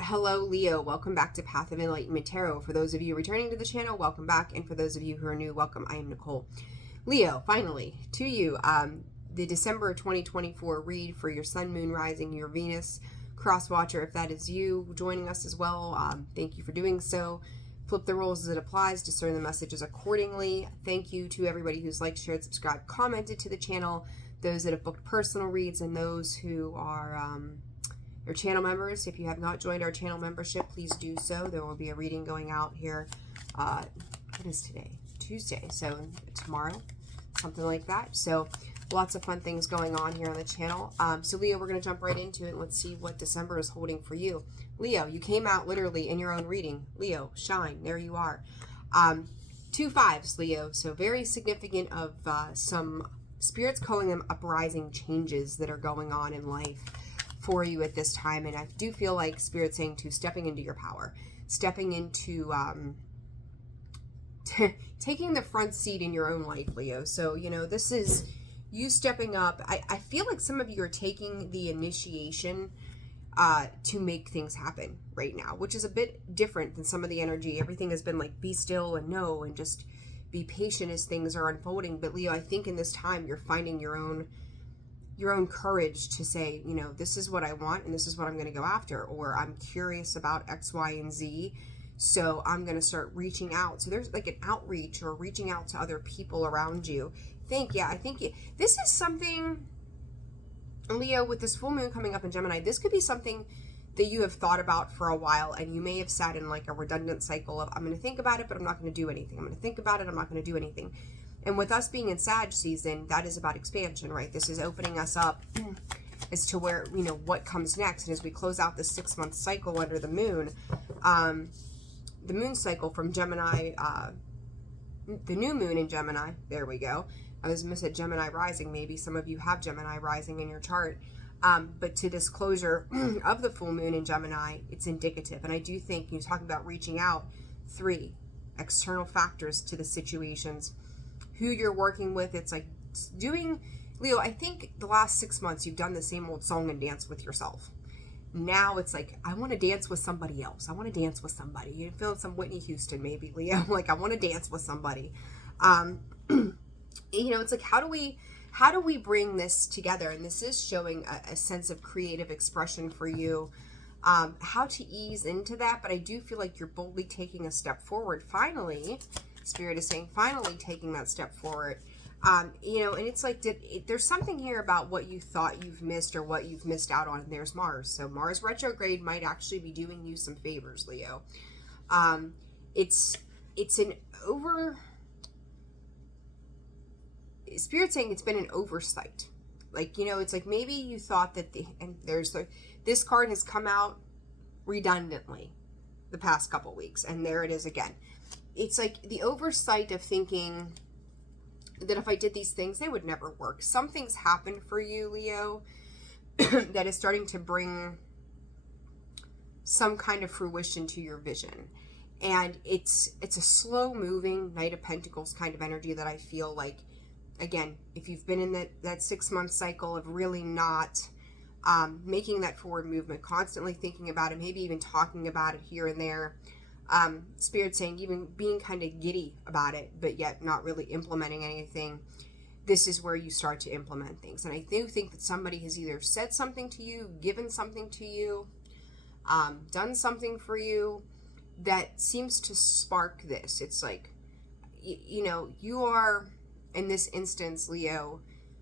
Hello, Leo. Welcome back to Path of Enlightenment Tarot. For those of you returning to the channel, welcome back. And for those of you who are new, welcome. I am Nicole. Leo, finally, to you, the December 2024 read for your Sun, Moon, Rising, your Venus cross watcher. If that is you joining us as well, thank you for doing so. Flip the roles as it applies, discern the messages accordingly. Thank you to everybody who's liked, shared, subscribed, commented to the channel, those that have booked personal reads, and those who are your channel members. If you have not joined our channel membership, please do so. There will be a reading going out here. What is today? Tuesday. So tomorrow, something like that. So lots of fun things going on here on the channel. So Leo, we're going to jump right into it and let's see what December is holding for you. Leo, you came out literally in your own reading. Leo, shine. There you are. 2 5s, Leo. So very significant of some spirits calling them uprising changes that are going on in life for you at this time. And I do feel like Spirit saying to stepping into your power, stepping into taking the front seat in your own life, Leo. So, you know, this is you stepping up. I feel like some of you are taking the initiation to make things happen right now, which is a bit different than some of the energy. Everything has been like, be still and know, and just be patient as things are unfolding. But Leo, I think in this time, you're finding your own courage to say, you know, this is what I want and this is what I'm going to go after, or I'm curious about X, Y, and Z, so I'm going to start reaching out. So there's like an outreach or reaching out to other people around you. I think this is something, Leo, with this full moon coming up in Gemini, this could be something that you have thought about for a while, and you may have sat in like a redundant cycle of, I'm going to think about it, but I'm not going to do anything. I'm going to think about it, I'm not going to do anything. And with us being in Sag season, that is about expansion, right? This is opening us up as to where, you know, what comes next. And as we close out the 6-month cycle under the moon cycle from Gemini, the new moon in Gemini, there we go. I was going to say Gemini rising. Maybe some of you have Gemini rising in your chart. But to this closure of the full moon in Gemini, it's indicative. And I do think you're talking about reaching out. 3, external factors to the situations, who you're working with. It's like doing, Leo, I think the last 6 months you've done the same old song and dance with yourself. Now it's like, I want to dance with somebody else. I want to dance with somebody. You're feeling some Whitney Houston maybe, Leo. Like, I want to dance with somebody. You know, it's like, how do we bring this together? And this is showing a sense of creative expression for you. How to ease into that, but I do feel like you're boldly taking a step forward. Finally, Spirit is saying, finally taking that step forward. You know, and it's like, there's something here about what you thought you've missed or what you've missed out on. And there's Mars. So Mars retrograde might actually be doing you some favors, Leo. It's an Spirit saying it's been an oversight. Like, you know, it's like maybe you thought that this card has come out redundantly the past couple weeks, and there it is again. It's like the oversight of thinking that if I did these things, they would never work. Something's happened for you, Leo, that is starting to bring some kind of fruition to your vision. And it's a slow moving Knight of Pentacles kind of energy that I feel like, again, if you've been in that 6-month cycle of really not making that forward movement, constantly thinking about it, maybe even talking about it here and there, Spirit saying even being kind of giddy about it, but yet not really implementing anything, this is where you start to implement things. And I do think that somebody has either said something to you, given something to you, done something for you that seems to spark this. It's like, you know, you are, in this instance, Leo,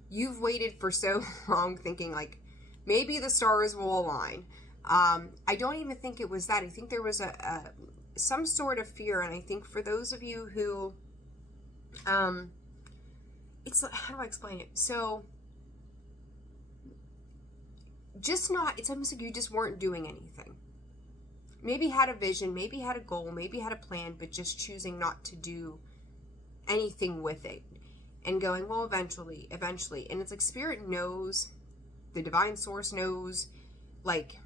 you've waited for so long thinking like, maybe the stars will align. I don't even think it was that. I think there was some sort of fear. And I think for those of you who, it's like, how do I explain it? So it's almost like you just weren't doing anything. Maybe had a vision, maybe had a goal, maybe had a plan, but just choosing not to do anything with it. And going, well, eventually. And it's like Spirit knows, the divine source knows, like,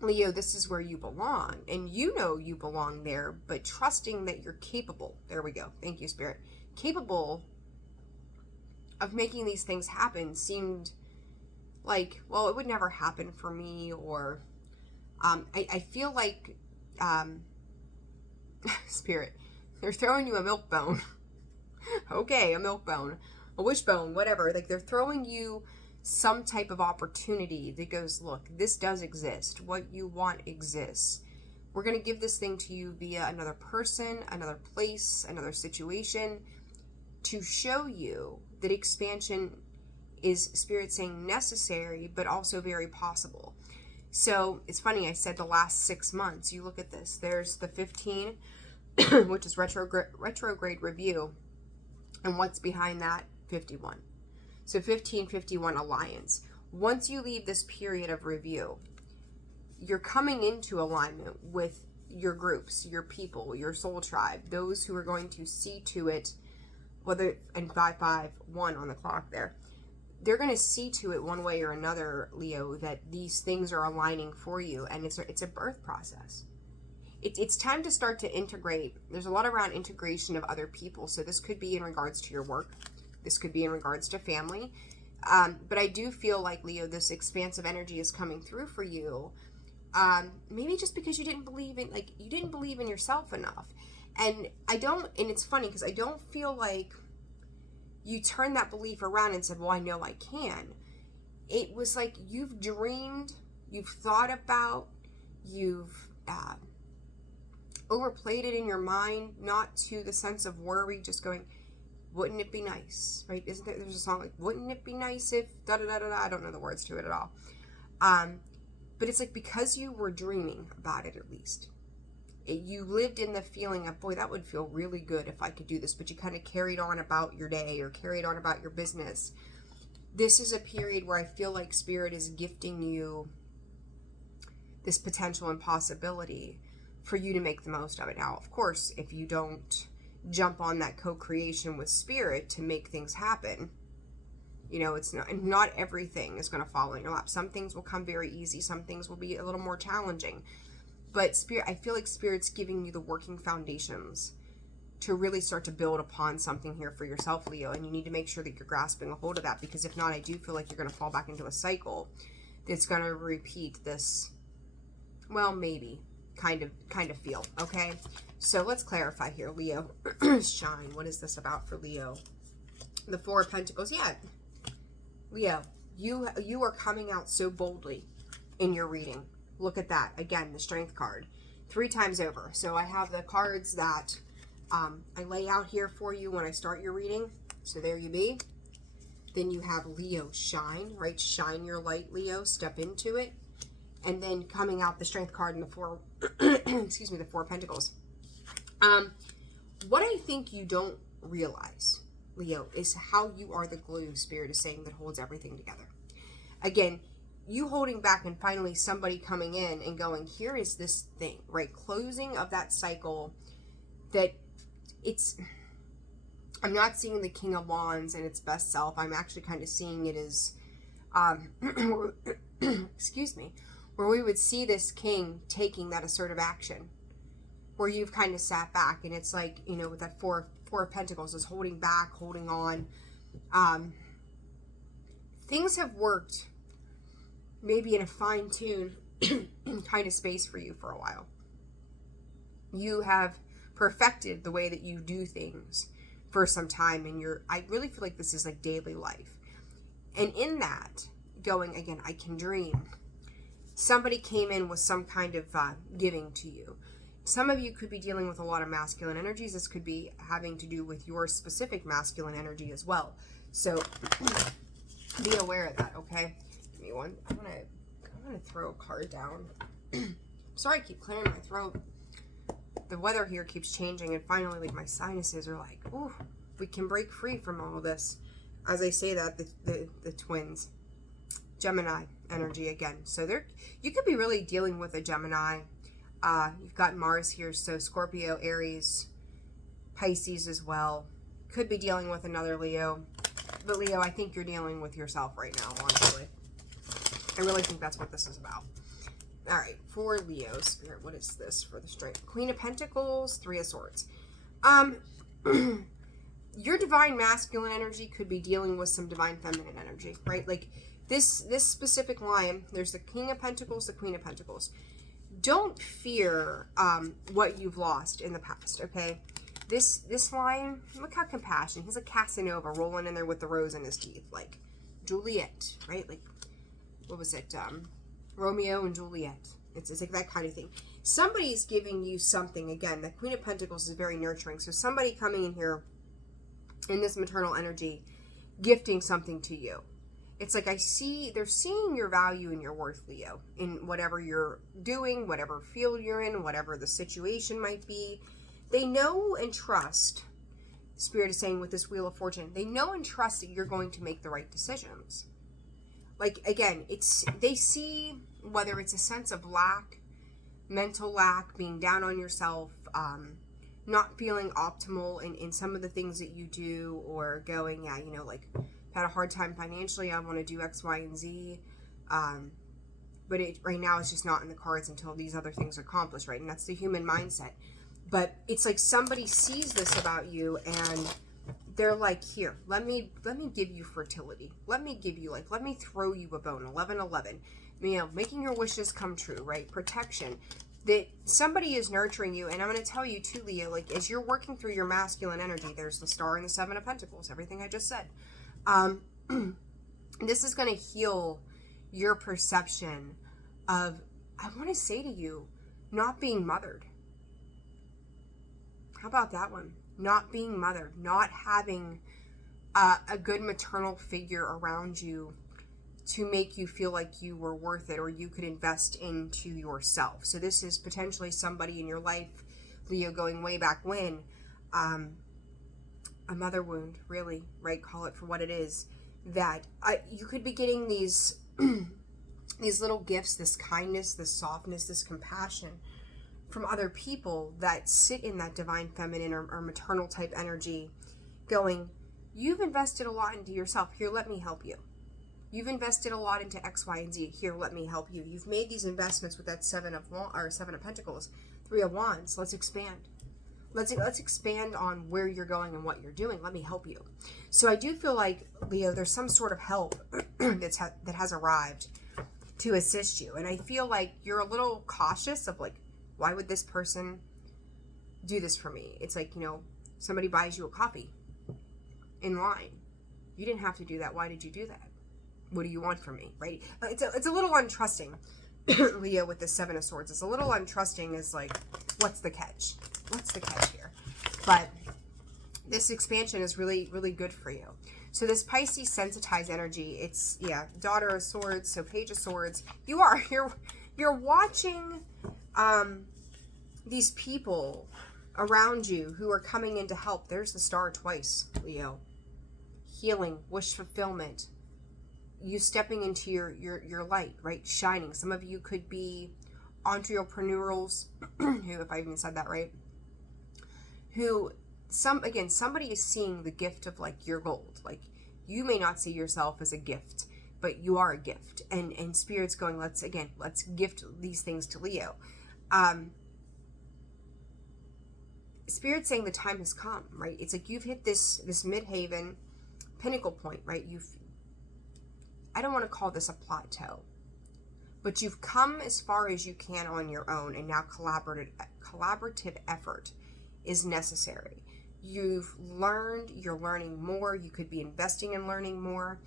Leo, this is where you belong. And you know you belong there, but trusting that you're capable. There we go. Thank you, Spirit. Capable of making these things happen seemed like, well, it would never happen for me, or I feel like, Spirit, they're throwing you a milk bone. Okay, a milk bone, a wishbone, whatever. Like, they're throwing you some type of opportunity that goes, look, this does exist. What you want exists. We're going to give this thing to you via another person, another place, another situation, to show you that expansion is, Spirit saying, necessary, but also very possible. So it's funny, I said the last 6 months. You look at this. There's the 15, which is retrograde review. And what's behind that? 51. So 1551 alliance. Once you leave this period of review, you're coming into alignment with your groups, your people, your soul tribe, those who are going to see to it, whether, and 551 on the clock there, they're going to see to it one way or another, Leo, that these things are aligning for you, and it's a birth process. It's time to start to integrate. There's a lot around integration of other people, so this could be in regards to your work. This could be in regards to family. But I do feel like, Leo, this expansive energy is coming through for you. Maybe just because you didn't believe in yourself enough. And it's funny because I don't feel like you turned that belief around and said, well, I know I can. It was like you've dreamed, you've thought about, you've overplayed it in your mind, not to the sense of worry, just going, wouldn't it be nice, right? There's a song like, wouldn't it be nice if da-da-da-da-da, I don't know the words to it at all. But it's like, because you were dreaming about it, at least, you lived in the feeling of, boy, that would feel really good if I could do this, but you kind of carried on about your day or carried on about your business. This is a period where I feel like Spirit is gifting you this potential and possibility for you to make the most of it. Now, of course, if you don't jump on that co-creation with Spirit to make things happen, it's not everything is going to fall in your lap. Some things will come very easy. Some things will be a little more challenging. But Spirit, I feel like Spirit's giving you the working foundations to really start to build upon something here for yourself, Leo. And you need to make sure that you're grasping a hold of that, because if not, I do feel like you're going to fall back into a cycle that's going to repeat this, well, maybe, kind of feel, okay? So let's clarify here, Leo. Shine. What is this about for Leo? The Four of Pentacles. Yeah. Leo, you are coming out so boldly in your reading. Look at that. Again, the Strength card. 3 times over. So I have the cards that I lay out here for you when I start your reading. So there you be. Then you have Leo, shine, right? Shine your light, Leo. Step into it. And then coming out the Strength card and the Four, the Four of Pentacles. What I think you don't realize, Leo, is how you are the glue, Spirit is saying, that holds everything together. Again, you holding back and finally somebody coming in and going, here is this thing, right? Closing of that cycle that I'm not seeing the King of Wands and its best self. I'm actually kind of seeing it as, excuse me, where we would see this king taking that assertive action, where you've kind of sat back, and it's like, with that Four of Pentacles is holding back, holding on. Things have worked maybe in a fine-tuned kind of space for you for a while. You have perfected the way that you do things for some time, and I really feel like this is like daily life. And in that, going, again, I can dream. Somebody came in with some kind of giving to you. Some of you could be dealing with a lot of masculine energies. This could be having to do with your specific masculine energy as well. So be aware of that, okay? Give me one. I'm gonna throw a card down. Sorry, I keep clearing my throat. The weather here keeps changing, and finally, like, my sinuses are like, ooh, we can break free from all this. As I say that, the twins, Gemini energy again. So you could be really dealing with a Gemini. You've got Mars here, so Scorpio, Aries, Pisces as well. Could be dealing with another Leo. But Leo, I think you're dealing with yourself right now, honestly. I really think that's what this is about. All right, for Leo, Spirit, what is this for the strength? Queen of Pentacles, Three of Swords. Your divine masculine energy could be dealing with some divine feminine energy, right? Like this specific line, there's the King of Pentacles, the Queen of Pentacles. don't fear what you've lost in the past, okay? This line, look how compassion. He's a Casanova rolling in there with the rose in his teeth, like Juliet, right? Like, what was it? Romeo and Juliet. It's like that kind of thing. Somebody's giving you something. Again, the Queen of Pentacles is very nurturing. So somebody coming in here in this maternal energy, gifting something to you. It's like they're seeing your value and your worth, Leo, in whatever you're doing, whatever field you're in, whatever the situation might be. They know and trust, Spirit is saying with this Wheel of Fortune, they know and trust that you're going to make the right decisions. Like, again, they see whether it's a sense of lack, mental lack, being down on yourself, not feeling optimal in some of the things that you do, or going, yeah, you know, like, had a hard time financially, I want to do X, Y, and Z, but right now it's just not in the cards until these other things are accomplished, right? And that's the human mindset. But it's like somebody sees this about you and they're like, here, let me give you fertility. Let me give you, like, let me throw you a bone. 1111, you know, making your wishes come true, right? Protection. That somebody is nurturing you. And I'm going to tell you too, Leo, like, as you're working through your masculine energy, there's the Star and the Seven of Pentacles, everything I just said. This is going to heal your perception of, I want to say to you, not being mothered. How about that one? Not being mothered, not having a good maternal figure around you to make you feel like you were worth it or you could invest into yourself. So this is potentially somebody in your life, Leo, going way back when, a mother wound, really, right? Call it for what it is. That you could be getting these these little gifts, this kindness, this softness, this compassion from other people that sit in that divine feminine or maternal type energy, going, you've invested a lot into yourself. Here, let me help you. You've invested a lot into X, Y, and Z. Here, let me help you. You've made these investments with that Seven of Pentacles, Three of Wands. Let's expand. Let's expand on where you're going and what you're doing. Let me help you. So I do feel like, Leo, there's some sort of help that has arrived to assist you. And I feel like you're a little cautious of, like, why would this person do this for me? It's like, you know, somebody buys you a coffee in line. You didn't have to do that. Why did you do that? What do you want from me, right? It's a little untrusting, Leo, with the Seven of Swords. It's a little untrusting as, like, what's the catch? What's the catch here? But this expansion is really, really good for you. So this Pisces sensitized energy, it's, yeah, Daughter of Swords, so Page of Swords. You're watching these people around you who are coming in to help. There's the Star twice, Leo. Healing, wish fulfillment, you stepping into your light, right? Shining. Some of you could be entrepreneurials, who, if I even said that right, who, somebody is seeing the gift of, like, your gold. Like, you may not see yourself as a gift, but you are a gift. And Spirit's going, let's gift these things to Leo. Spirit's saying the time has come, right? It's like you've hit this midhaven pinnacle point, right? I don't want to call this a plateau, but you've come as far as you can on your own, and now collaborative effort is necessary. You've learned, you're learning more, you could be investing in learning more.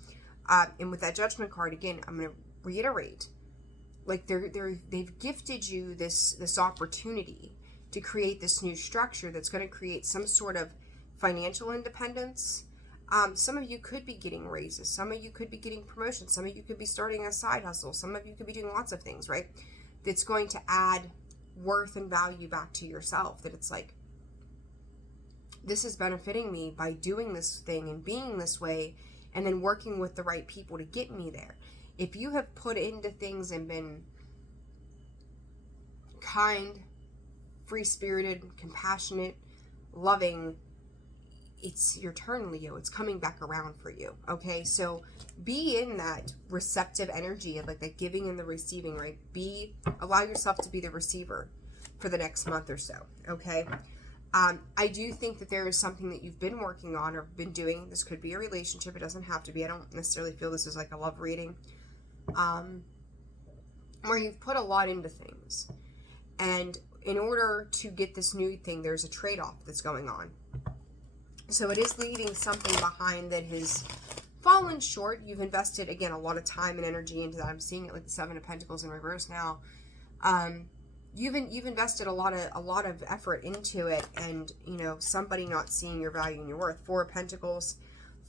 And with that Judgment card, again, I'm going to reiterate, like, they've gifted you this opportunity to create this new structure that's going to create some sort of financial independence. Some of you could be getting raises. Some of you could be getting promotions. Some of you could be starting a side hustle. Some of you could be doing lots of things, right? That's going to add worth and value back to yourself. That it's like, this is benefiting me by doing this thing and being this way, and then working with the right people to get me there. If you have put into things and been kind, free-spirited, compassionate, loving, it's your turn, Leo. It's coming back around for you, okay? So be in that receptive energy of, like, the giving and the receiving, right? Allow yourself to be the receiver for the next month or so, okay? I do think that there is something that you've been working on or been doing. This could be a relationship. It doesn't have to be. I don't necessarily feel this is like a love reading. Where you've put a lot into things. And in order to get this new thing, there's a trade-off that's going on. So it is leaving something behind that has fallen short. You've invested, again, a lot of time and energy into that. I'm seeing it like the Seven of Pentacles in reverse now. You've invested a lot of effort into it, and you know, somebody not seeing your value and your worth. Four of Pentacles,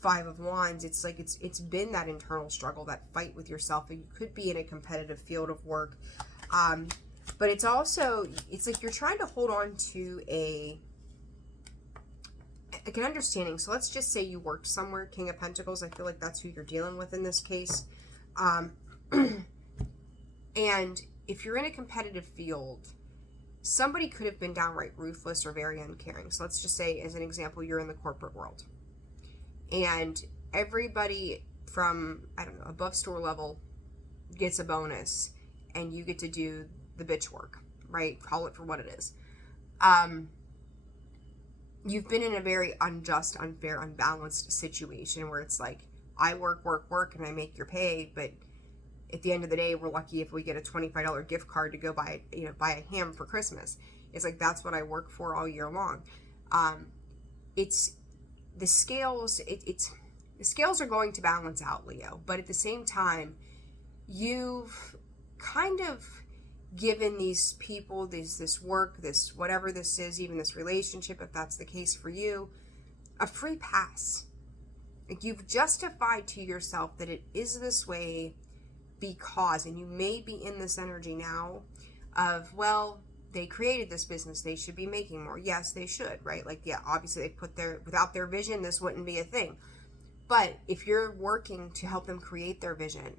Five of Wands. It's like it's been that internal struggle, that fight with yourself. And you could be in a competitive field of work, but it's also, it's like you're trying to hold on to like an understanding. So let's just say you worked somewhere, King of Pentacles. I feel like that's who you're dealing with in this case. And if you're in a competitive field, somebody could have been downright ruthless or very uncaring. So let's just say, as an example, you're in the corporate world. And everybody from, I don't know, above store level gets a bonus, and you get to do the bitch work, right? Call it for what it is. You've been in a very unjust, unfair, unbalanced situation where it's like, I work, and I make your pay, but at the end of the day, we're lucky if we get a $25 gift card to go buy a ham for Christmas. It's like, that's what I work for all year long. It's the scales. The scales are going to balance out, Leo. But at the same time, you've kind of given these people, this work, this whatever this is, even this relationship, if that's the case for you, a free pass. Like, you've justified to yourself that it is this way because, and you may be in this energy now of, well, they created this business, they should be making more. Yes, they should, right? Like, yeah, obviously they put without their vision, this wouldn't be a thing. But if you're working to help them create their vision,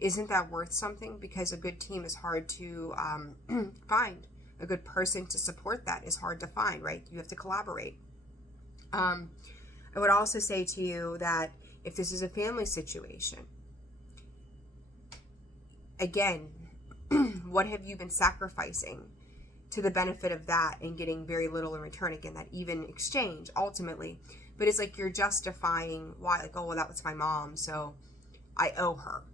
isn't that worth something? Because a good team is hard to find. A good person to support that is hard to find, right? You have to collaborate. I would also say to you that if this is a family situation, again, what have you been sacrificing to the benefit of that and getting very little in return? Again, that even exchange ultimately. But it's like you're justifying why, like, oh, well, that was my mom, so I owe her.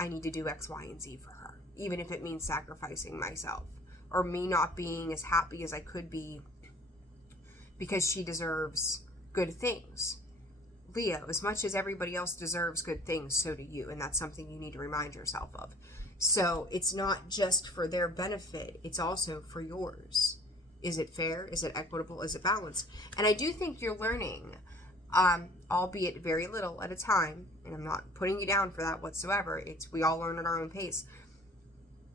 I need to do X, Y, and Z for her, even if it means sacrificing myself or me not being as happy as I could be because she deserves good things. Leo, as much as everybody else deserves good things, so do you. And that's something you need to remind yourself of. So it's not just for their benefit, it's also for yours. Is it fair? Is it equitable? Is it balanced? And I do think you're learning, albeit very little at a time, and I'm not putting you down for that whatsoever. We all learn at our own pace.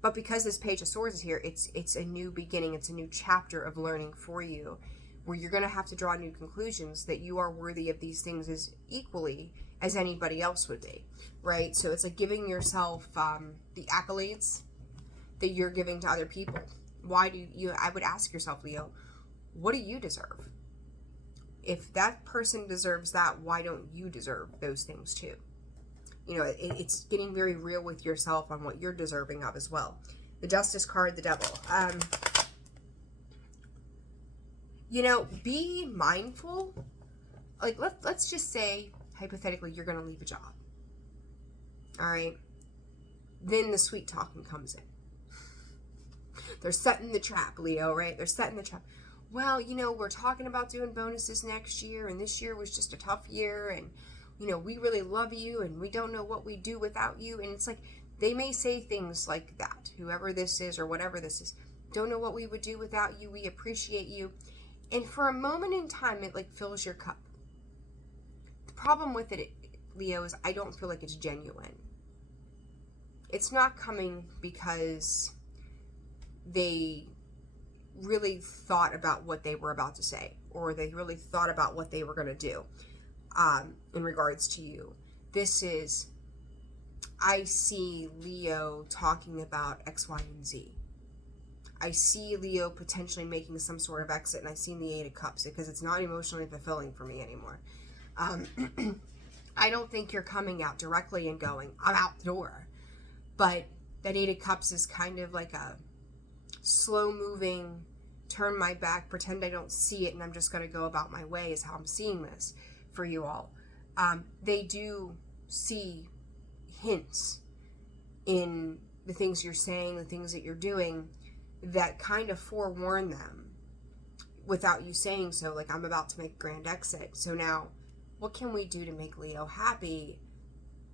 But because this Page of Swords is here, it's a new beginning. It's a new chapter of learning for you, where you're going to have to draw new conclusions that you are worthy of these things as equally as anybody else would be, right? So it's like giving yourself the accolades that you're giving to other people. Why do you, I would ask yourself, Leo, what do you deserve? If that person deserves that, why don't you deserve those things too? You know, it's getting very real with yourself on what you're deserving of as well. The Justice card, the Devil. You know, be mindful. Like, let's just say, hypothetically, you're going to leave a job. All right? Then the sweet talking comes in. They're setting the trap, Leo, right? They're setting the trap. Well, you know, we're talking about doing bonuses next year, and this year was just a tough year, and, you know, we really love you, and we don't know what we'd do without you. And it's like, they may say things like that, whoever this is or whatever this is. Don't know what we would do without you. We appreciate you. And for a moment in time, it like fills your cup. The problem with it, Leo, is I don't feel like it's genuine. It's not coming because they really thought about what they were about to say, or they really thought about what they were going to do in regards to you. This is, I see Leo talking about X, Y, and Z. I see Leo potentially making some sort of exit, and I see the Eight of Cups because it's not emotionally fulfilling for me anymore. I don't think you're coming out directly and going, I'm out the door. But that Eight of Cups is kind of like a slow-moving, turn my back, pretend I don't see it, and I'm just going to go about my way is how I'm seeing this for you all. They do see hints in the things you're saying, the things that you're doing, that kind of forewarn them without you saying so, like, I'm about to make a grand exit. So now, what can we do to make Leo happy?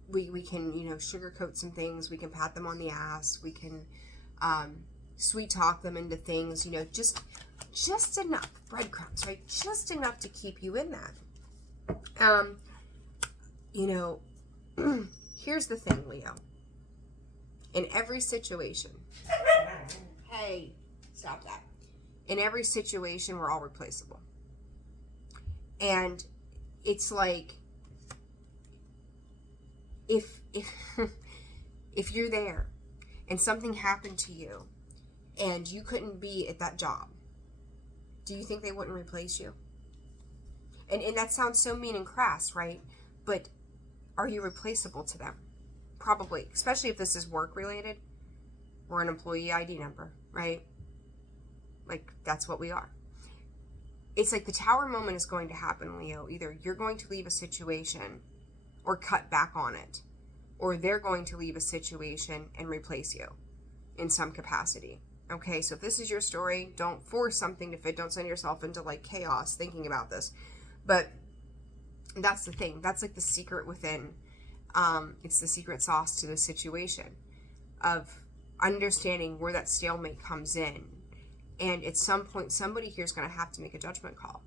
We can, sugarcoat some things. We can pat them on the ass. We can sweet talk them into things, just enough breadcrumbs, right? Just enough to keep you in that. Here's the thing, Leo. In every situation, hey, stop that. In every situation, we're all replaceable. And it's like, if if you're there and something happened to you and you couldn't be at that job, do you think they wouldn't replace you? And that sounds so mean and crass, right? But are you replaceable to them? Probably, especially if this is work related. We're an employee ID number, right? Like, that's what we are. It's like the tower moment is going to happen, Leo. Either you're going to leave a situation or cut back on it, or they're going to leave a situation and replace you in some capacity. Okay, so if this is your story, don't force something to fit. Don't send yourself into like chaos thinking about this. But that's the thing. That's like the secret within. It's the secret sauce to the situation of understanding where that stalemate comes in. And at some point, somebody here is going to have to make a judgment call.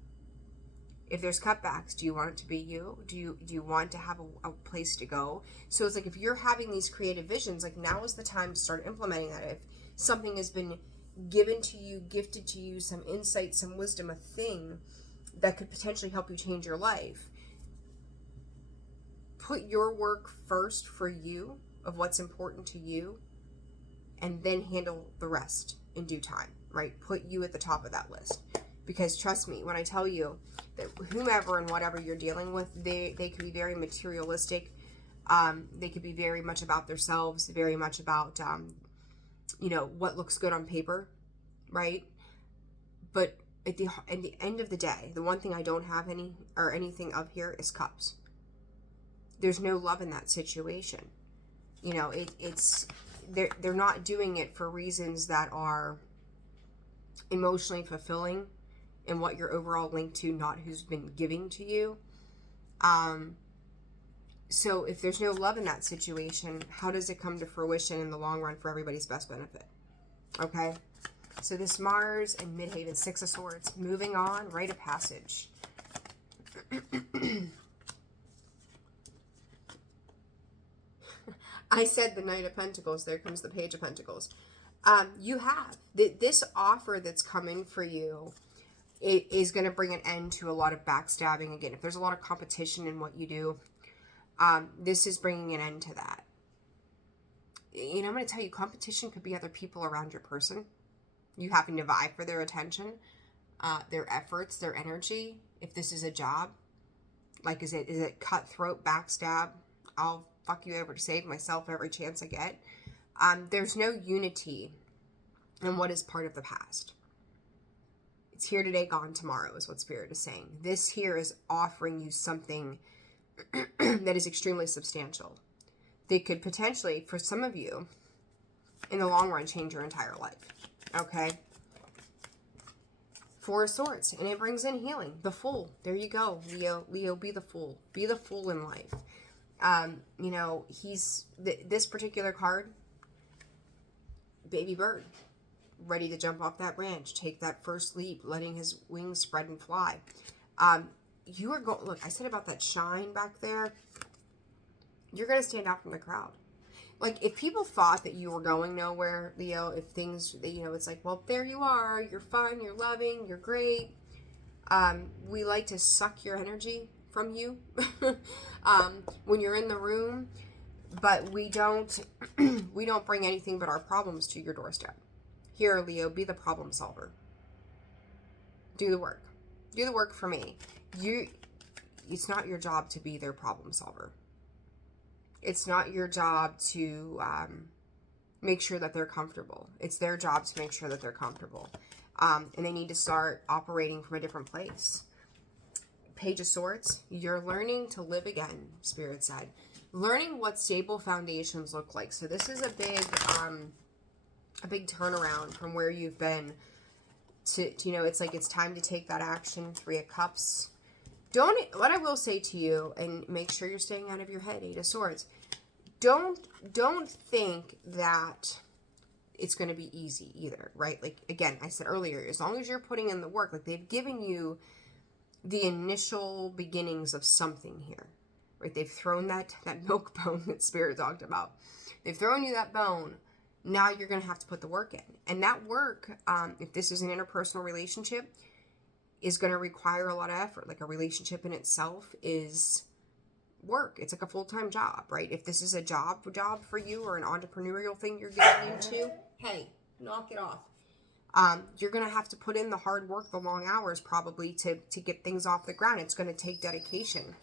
If there's cutbacks, do you want it to be you? Do you want to have a place to go? So it's like, if you're having these creative visions, like, now is the time to start implementing that. If something has been given to you, gifted to you, some insight, some wisdom, a thing that could potentially help you change your life, put your work first for you, of what's important to you, and then handle the rest in due time, right? Put you at the top of that list. Because trust me, when I tell you that whomever and whatever you're dealing with, they could be very materialistic. They could be very much about themselves, very much about, what looks good on paper, right? But at the end of the day, the one thing I don't have anything of here is cups. There's no love in that situation. It's they're not doing it for reasons that are emotionally fulfilling and what you're overall linked to, not who's been giving to you. So if there's no love in that situation, how does it come to fruition in the long run for everybody's best benefit? Okay? So this Mars and Midhaven, Six of Swords. Moving on, rite of passage. I said the Knight of Pentacles. There comes the Page of Pentacles. You have this offer that's coming for you. It is going to bring an end to a lot of backstabbing. Again, if there's a lot of competition in what you do, this is bringing an end to that. I'm going to tell you, competition could be other people around your person. You having to vie for their attention, their efforts, their energy. If this is a job, like, is it cutthroat, backstab? I'll fuck you over to save myself every chance I get. There's no unity in what is part of the past. It's here today, gone tomorrow, is what Spirit is saying. This here is offering you something that is extremely substantial. They could potentially, for some of you, in the long run, change your entire life. Okay? Four of Swords, and it brings in healing. The Fool. There you go, Leo. Leo, be the fool. Be the fool in life. This particular card, baby bird, ready to jump off that branch, take that first leap, letting his wings spread and fly. You are going, look, I said about that shine back there, you're going to stand out from the crowd. Like, if people thought that you were going nowhere, Leo, if things, it's like, well, there you are, you're fun, you're loving, you're great. We like to suck your energy from you when you're in the room, but we don't bring anything but our problems to your doorstep. Here, Leo, be the problem solver. Do the work. Do the work for me. It's not your job to be their problem solver. It's not your job to make sure that they're comfortable. It's their job to make sure that they're comfortable. And they need to start operating from a different place. Page of Swords, you're learning to live again, Spirit said. Learning what stable foundations look like. So this is a big a big turnaround from where you've been to it's like it's time to take that action. 3 of Cups. What I will say to you, and make sure you're staying out of your head, 8 of Swords. Don't think that it's going to be easy either, right? Like, again, I said earlier, as long as you're putting in the work, like they've given you the initial beginnings of something here, right? They've thrown that milk bone that Spirit talked about. They've thrown you that bone. Now you're going to have to put the work in. And that work, if this is an interpersonal relationship, is going to require a lot of effort. Like, a relationship in itself is work. It's like a full-time job, right? If this is a job for you, or an entrepreneurial thing you're getting into, hey, knock it off. You're going to have to put in the hard work, the long hours probably to get things off the ground. It's going to take dedication.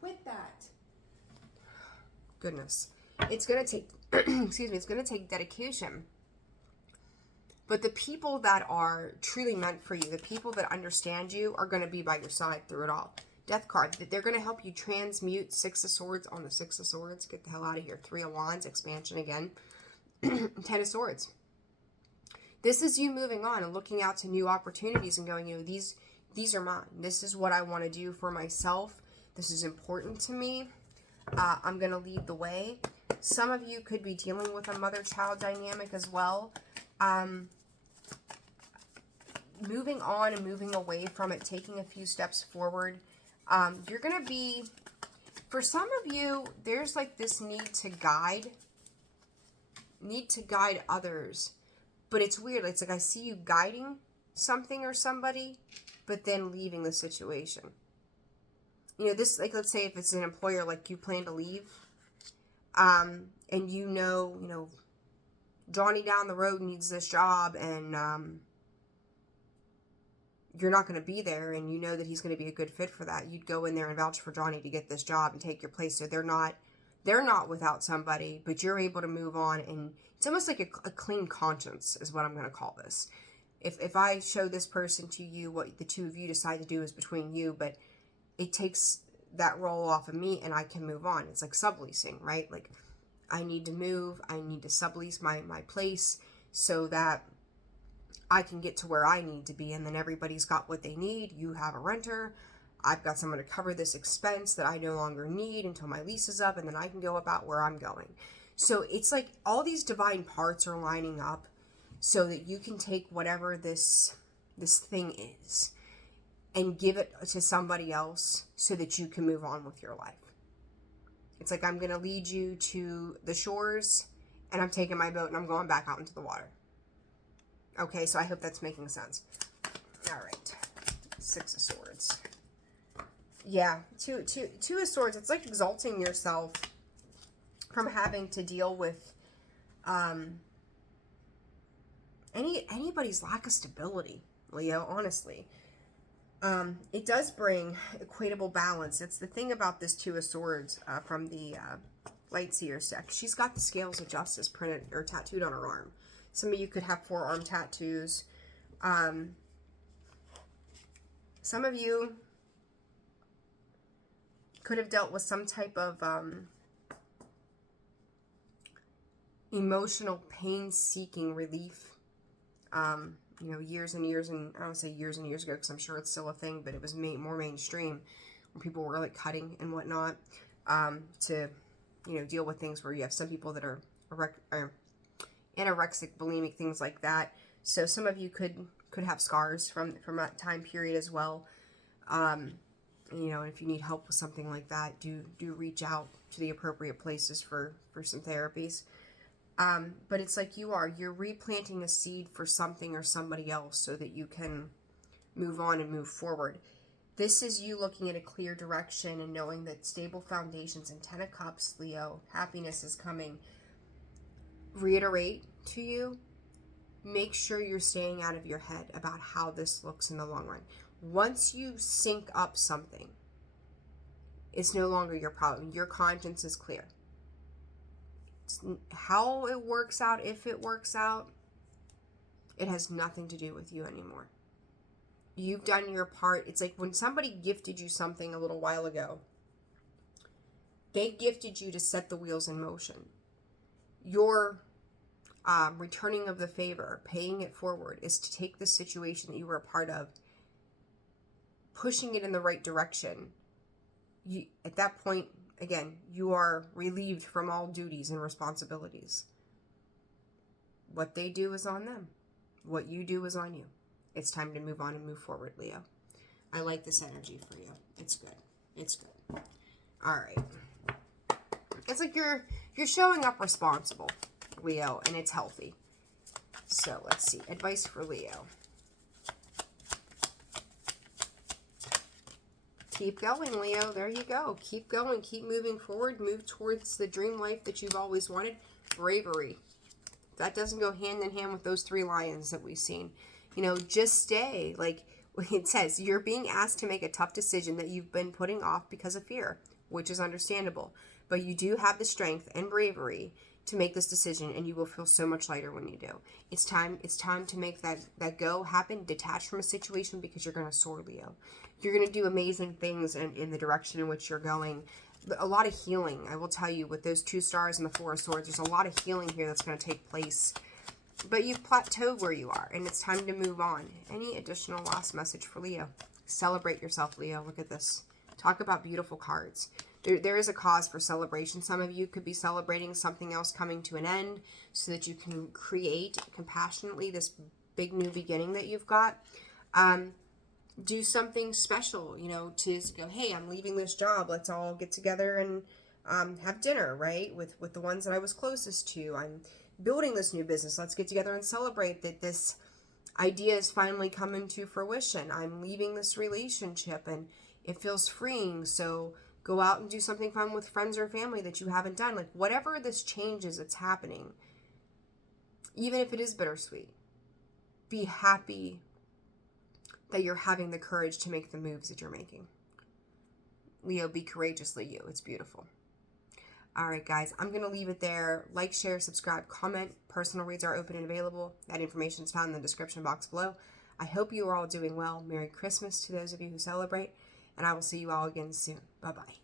Quit that. Goodness. It's going to take, it's going to take dedication. But the people that are truly meant for you, the people that understand you, are going to be by your side through it all. Death card. They're going to help you transmute 6 of Swords on the 6 of Swords. Get the hell out of here. 3 of Wands. Expansion again. 10 of Swords. This is you moving on and looking out to new opportunities and going, these are mine. This is what I want to do for myself. This is important to me. I'm going to lead the way. Some of you could be dealing with a mother-child dynamic as well. Moving on and moving away from it, taking a few steps forward. You're going to be, for some of you, there's like this need to guide others. But it's weird. It's like I see you guiding something or somebody, but then leaving the situation. This, like, let's say if it's an employer, like you plan to leave, and Johnny down the road needs this job, and you're not going to be there, and you know that he's going to be a good fit for that. You'd go in there and vouch for Johnny to get this job and take your place. So they're not without somebody, but you're able to move on, and it's almost like a clean conscience is what I'm going to call this. If I show this person to you, what the two of you decide to do is between you, but it takes that role off of me and I can move on. It's like subleasing, right? Like, I need to move. I need to sublease my place so that I can get to where I need to be, and then everybody's got what they need. You have a renter. I've got someone to cover this expense that I no longer need until my lease is up, and then I can go about where I'm going. So it's like all these divine parts are lining up so that you can take whatever this thing is and give it to somebody else so that you can move on with your life. It's like, I'm going to lead you to the shores, and I'm taking my boat and I'm going back out into the water. Okay, so I hope that's making sense. All right. 6 of Swords. Yeah, two of Swords. It's like exalting yourself from having to deal with anybody's lack of stability, Leo, honestly. It does bring equatable balance. It's the thing about this 2 of Swords from the Light Seer deck. She's got the scales of justice printed or tattooed on her arm. Some of you could have forearm tattoos. Some of you could have dealt with some type of emotional pain-seeking relief. Years and years, and I don't say years and years ago because I'm sure it's still a thing, but it was more mainstream when people were like cutting and whatnot to deal with things where you have some people that are anorexic, bulimic, things like that. So some of you could have scars from that time period as well. And if you need help with something like that, do reach out to the appropriate places for some therapies. But it's like you're replanting a seed for something or somebody else so that you can move on and move forward. This is you looking at a clear direction and knowing that stable foundations and 10 of Cups, Leo, happiness is coming. Reiterate to you, make sure you're staying out of your head about how this looks in the long run. Once you sync up something, it's no longer your problem. Your conscience is clear. How it works out, if it works out, it has nothing to do with you anymore. You've done your part. It's like when somebody gifted you something a little while ago, they gifted you to set the wheels in motion. Your returning of the favor, paying it forward, is to take the situation that you were a part of, pushing it in the right direction. At that point, again, you are relieved from all duties and responsibilities. What they do is on them. What you do is on you. It's time to move on and move forward, Leo. I like this energy for you. It's good. It's good. All right. It's like you're showing up responsible, Leo, and it's healthy. So let's see. Advice for Leo. Keep going, Leo. There you go. Keep going. Keep moving forward. Move towards the dream life that you've always wanted. Bravery. That doesn't go hand in hand with those 3 lions that we've seen. You know, just stay. Like it says, you're being asked to make a tough decision that you've been putting off because of fear, which is understandable. But you do have the strength and bravery to make this decision, and you will feel so much lighter when you do. It's time to make that go happen, detach from a situation, because you're going to soar, Leo. You're going to do amazing things in the direction in which you're going. A lot of healing, I will tell you, with those 2 stars and the 4 of swords, there's a lot of healing here that's going to take place. But you've plateaued where you are, and it's time to move on. Any additional last message for Leo? Celebrate yourself, Leo. Look at this. Talk about beautiful cards. There is a cause for celebration. Some of you could be celebrating something else coming to an end so that you can create compassionately this big new beginning that you've got. Do something special, you know, to go, hey, I'm leaving this job. Let's all get together and have dinner, right? With the ones that I was closest to. I'm building this new business. Let's get together and celebrate that this idea is finally coming to fruition. I'm leaving this relationship and it feels freeing. So go out and do something fun with friends or family that you haven't done. Like whatever this change is, it's happening. Even if it is bittersweet, be happy that you're having the courage to make the moves that you're making. Leo, be courageously you. It's beautiful. All right, guys, I'm going to leave it there. Like, share, subscribe, comment. Personal reads are open and available. That information is found in the description box below. I hope you are all doing well. Merry Christmas to those of you who celebrate, and I will see you all again soon. Bye-bye.